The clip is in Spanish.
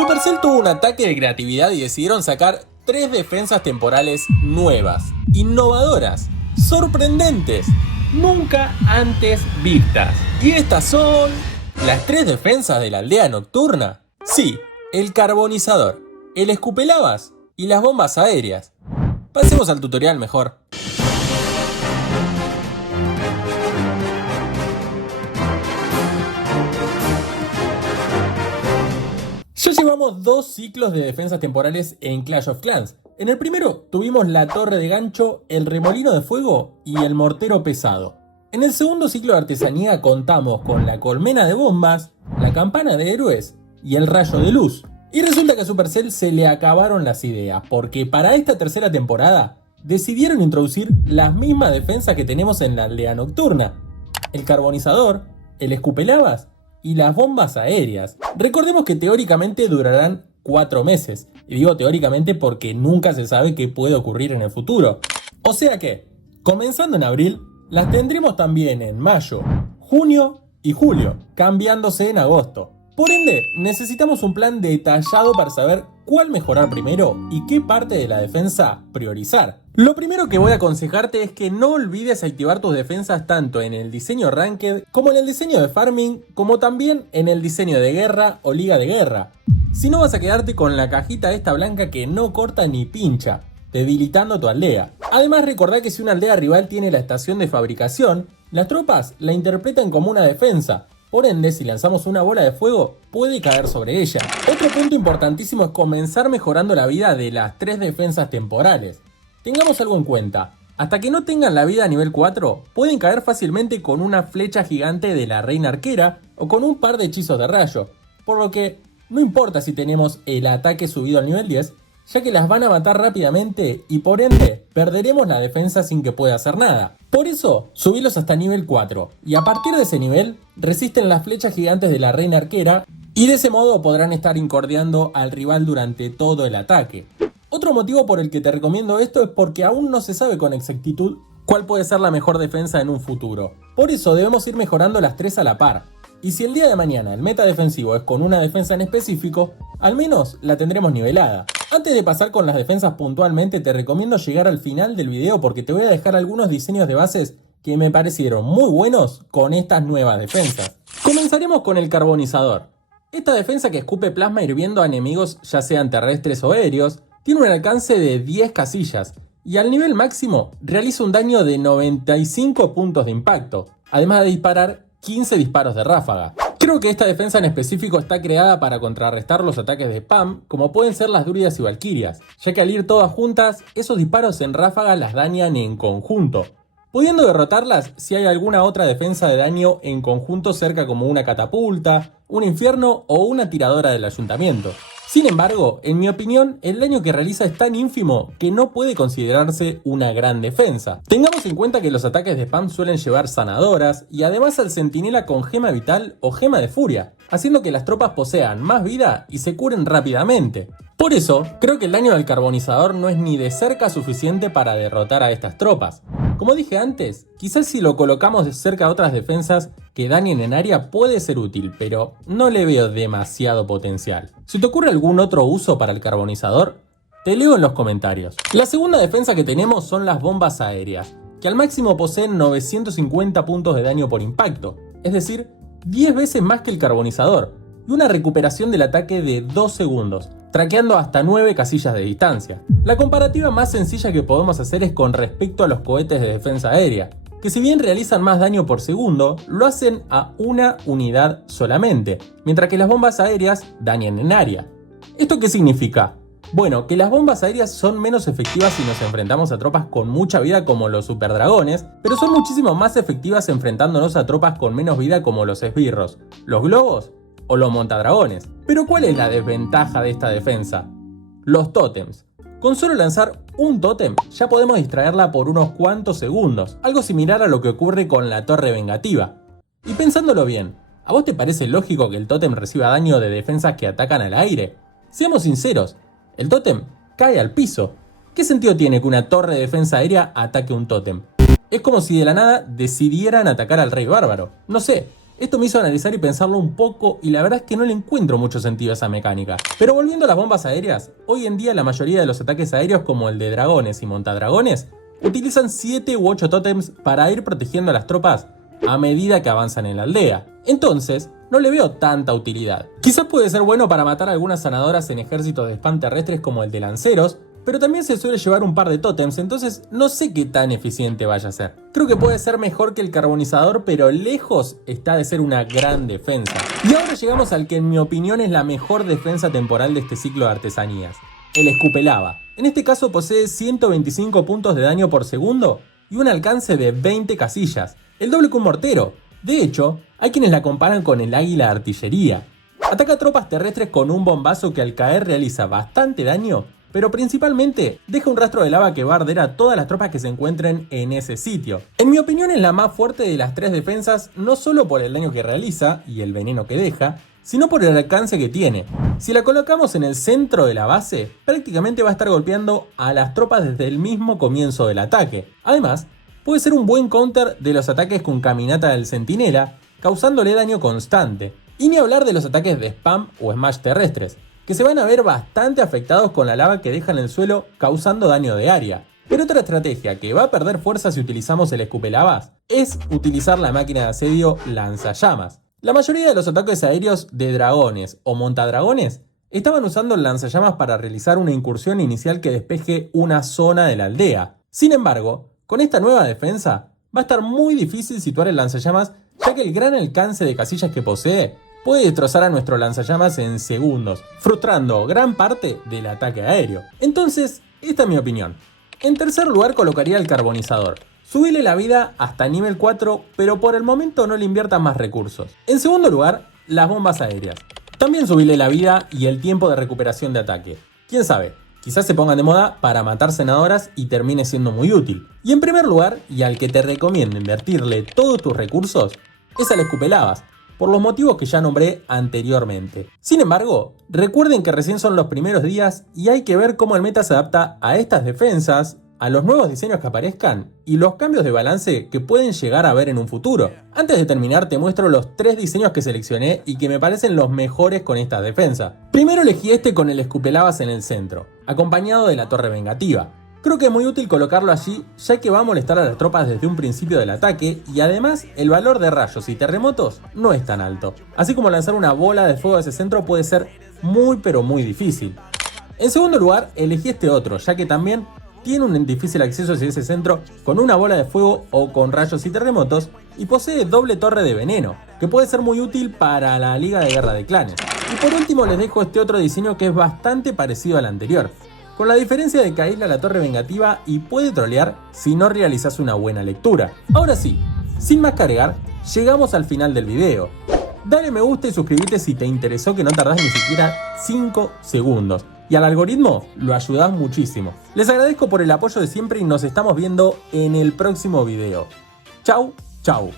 Supercell tuvo un ataque de creatividad y decidieron sacar 3 defensas temporales nuevas, innovadoras, sorprendentes, nunca antes vistas. Y estas son las 3 defensas de la aldea nocturna. Sí, el carbonizador, el escupelavas y las bombas aéreas. Pasemos al tutorial mejor. Ya llevamos 2 ciclos de defensas temporales en Clash of Clans. En el primero tuvimos la torre de gancho, el remolino de fuego y el mortero pesado. En el segundo ciclo de artesanía contamos con la colmena de bombas, la campana de héroes y el rayo de luz. Y resulta que a Supercell se le acabaron las ideas, porque para esta tercera temporada decidieron introducir las mismas defensas que tenemos en la aldea nocturna: el carbonizador, el escupelavas y las bombas aéreas. Recordemos que teóricamente durarán 4 meses, y digo teóricamente porque nunca se sabe qué puede ocurrir en el futuro. O sea que, comenzando en abril, las tendremos también en mayo, junio y julio, cambiándose en agosto. Por ende, necesitamos un plan detallado para saber cuál mejorar primero y qué parte de la defensa priorizar. Lo primero que voy a aconsejarte es que no olvides activar tus defensas tanto en el diseño Ranked como en el diseño de Farming, como también en el diseño de guerra o liga de guerra. Si no, vas a quedarte con la cajita esta blanca que no corta ni pincha, debilitando tu aldea. Además, recordá que si una aldea rival tiene la estación de fabricación, las tropas la interpretan como una defensa. Por ende, si lanzamos una bola de fuego, puede caer sobre ella. Otro punto importantísimo es comenzar mejorando la vida de las 3 defensas temporales. Tengamos algo en cuenta: hasta que no tengan la vida a nivel 4, pueden caer fácilmente con una flecha gigante de la reina arquera o con un par de hechizos de rayo. Por lo que, no importa si tenemos el ataque subido al nivel 10, ya que las van a matar rápidamente y por ende perderemos la defensa sin que pueda hacer nada. Por eso, subilos hasta nivel 4 y a partir de ese nivel resisten las flechas gigantes de la reina arquera y de ese modo podrán estar incordiando al rival durante todo el ataque. Otro motivo por el que te recomiendo esto es porque aún no se sabe con exactitud cuál puede ser la mejor defensa en un futuro. Por eso debemos ir mejorando las 3 a la par. Y si el día de mañana el meta defensivo es con una defensa en específico, al menos la tendremos nivelada. Antes de pasar con las defensas puntualmente, te recomiendo llegar al final del video porque te voy a dejar algunos diseños de bases que me parecieron muy buenos con estas nuevas defensas. Comenzaremos con el carbonizador. Esta defensa que escupe plasma hirviendo a enemigos, ya sean terrestres o aéreos, tiene un alcance de 10 casillas y al nivel máximo realiza un daño de 95 puntos de impacto, además de disparar 15 disparos de ráfaga. Creo que esta defensa en específico está creada para contrarrestar los ataques de spam, como pueden ser las druidas y valquirias, ya que al ir todas juntas, esos disparos en ráfaga las dañan en conjunto, pudiendo derrotarlas si hay alguna otra defensa de daño en conjunto cerca, como una catapulta, un infierno o una tiradora del ayuntamiento. Sin embargo, en mi opinión, el daño que realiza es tan ínfimo que no puede considerarse una gran defensa. Tengamos en cuenta que los ataques de spam suelen llevar sanadoras y además al centinela con gema vital o gema de furia, haciendo que las tropas posean más vida y se curen rápidamente. Por eso, creo que el daño del carbonizador no es ni de cerca suficiente para derrotar a estas tropas. Como dije antes, quizás si lo colocamos de cerca a otras defensas que dañen en área puede ser útil, pero no le veo demasiado potencial. Si te ocurre algún otro uso para el carbonizador, te leo en los comentarios. La segunda defensa que tenemos son las bombas aéreas, que al máximo poseen 950 puntos de daño por impacto, es decir, 10 veces más que el carbonizador, y una recuperación del ataque de 2 segundos, traqueando hasta 9 casillas de distancia. La comparativa más sencilla que podemos hacer es con respecto a los cohetes de defensa aérea, que si bien realizan más daño por segundo, lo hacen a una unidad solamente, mientras que las bombas aéreas dañan en área. ¿Esto qué significa? Bueno, que las bombas aéreas son menos efectivas si nos enfrentamos a tropas con mucha vida como los superdragones, pero son muchísimo más efectivas enfrentándonos a tropas con menos vida como los esbirros, los globos o los montadragones. Pero ¿cuál es la desventaja de esta defensa? Los tótems. Con solo lanzar un tótem ya podemos distraerla por unos cuantos segundos, algo similar a lo que ocurre con la torre vengativa. Y pensándolo bien, ¿a vos te parece lógico que el tótem reciba daño de defensas que atacan al aire? Seamos sinceros, el tótem cae al piso. ¿Qué sentido tiene que una torre de defensa aérea ataque un tótem? Es como si de la nada decidieran atacar al rey bárbaro. No sé, Esto me hizo analizar y pensarlo un poco y la verdad es que no le encuentro mucho sentido a esa mecánica. Pero volviendo a las bombas aéreas, hoy en día la mayoría de los ataques aéreos como el de dragones y montadragones utilizan 7 u 8 tótems para ir protegiendo a las tropas a medida que avanzan en la aldea. Entonces, no le veo tanta utilidad. Quizás puede ser bueno para matar a algunas sanadoras en ejércitos de spam terrestres como el de lanceros, pero también se suele llevar un par de tótems, entonces no sé qué tan eficiente vaya a ser. Creo que puede ser mejor que el carbonizador, pero lejos está de ser una gran defensa. Y ahora llegamos al que en mi opinión es la mejor defensa temporal de este ciclo de artesanías, el escupelava. En este caso posee 125 puntos de daño por segundo y un alcance de 20 casillas, el doble que un mortero. De hecho, hay quienes la comparan con el águila de artillería. Ataca tropas terrestres con un bombazo que al caer realiza bastante daño, pero principalmente deja un rastro de lava que va a arder a todas las tropas que se encuentren en ese sitio. En mi opinión es la más fuerte de las 3 defensas, no solo por el daño que realiza y el veneno que deja, sino por el alcance que tiene. Si la colocamos en el centro de la base, prácticamente va a estar golpeando a las tropas desde el mismo comienzo del ataque. Además, puede ser un buen counter de los ataques con caminata del centinela, causándole daño constante. Y ni hablar de los ataques de spam o smash terrestres, que se van a ver bastante afectados con la lava que deja en el suelo causando daño de área. Pero otra estrategia que va a perder fuerza si utilizamos el escupelavas es utilizar la máquina de asedio lanzallamas. La mayoría de los ataques aéreos de dragones o montadragones estaban usando el lanzallamas para realizar una incursión inicial que despeje una zona de la aldea. Sin embargo, con esta nueva defensa va a estar muy difícil situar el lanzallamas, ya que el gran alcance de casillas que posee puede destrozar a nuestro lanzallamas en segundos, frustrando gran parte del ataque aéreo. Entonces, esta es mi opinión. En tercer lugar colocaría el carbonizador. Subile la vida hasta nivel 4, pero por el momento no le inviertan más recursos. En segundo lugar, las bombas aéreas. También subile la vida y el tiempo de recuperación de ataque. Quién sabe, quizás se pongan de moda para matar senadoras y termine siendo muy útil. Y en primer lugar, y al que te recomiendo invertirle todos tus recursos, es al escupelavas, por los motivos que ya nombré anteriormente. Sin embargo, recuerden que recién son los primeros días y hay que ver cómo el meta se adapta a estas defensas, a los nuevos diseños que aparezcan y los cambios de balance que pueden llegar a ver en un futuro. Antes de terminar te muestro los 3 diseños que seleccioné y que me parecen los mejores con esta defensa. Primero elegí este con el escupelavas en el centro, acompañado de la torre vengativa. Creo que es muy útil colocarlo allí, ya que va a molestar a las tropas desde un principio del ataque y además el valor de rayos y terremotos no es tan alto. Así como lanzar una bola de fuego a ese centro puede ser muy pero muy difícil. En segundo lugar, elegí este otro, ya que también tiene un difícil acceso hacia ese centro con una bola de fuego o con rayos y terremotos y posee doble torre de veneno, que puede ser muy útil para la Liga de Guerra de Clanes. Y por último les dejo este otro diseño que es bastante parecido al anterior, con la diferencia de que aísla la torre vengativa y puede trolear si no realizas una buena lectura. Ahora sí, sin más que agregar, llegamos al final del video. Dale me gusta y suscríbete si te interesó, que no tardás ni siquiera 5 segundos. Y al algoritmo lo ayudás muchísimo. Les agradezco por el apoyo de siempre y nos estamos viendo en el próximo video. Chau, chau.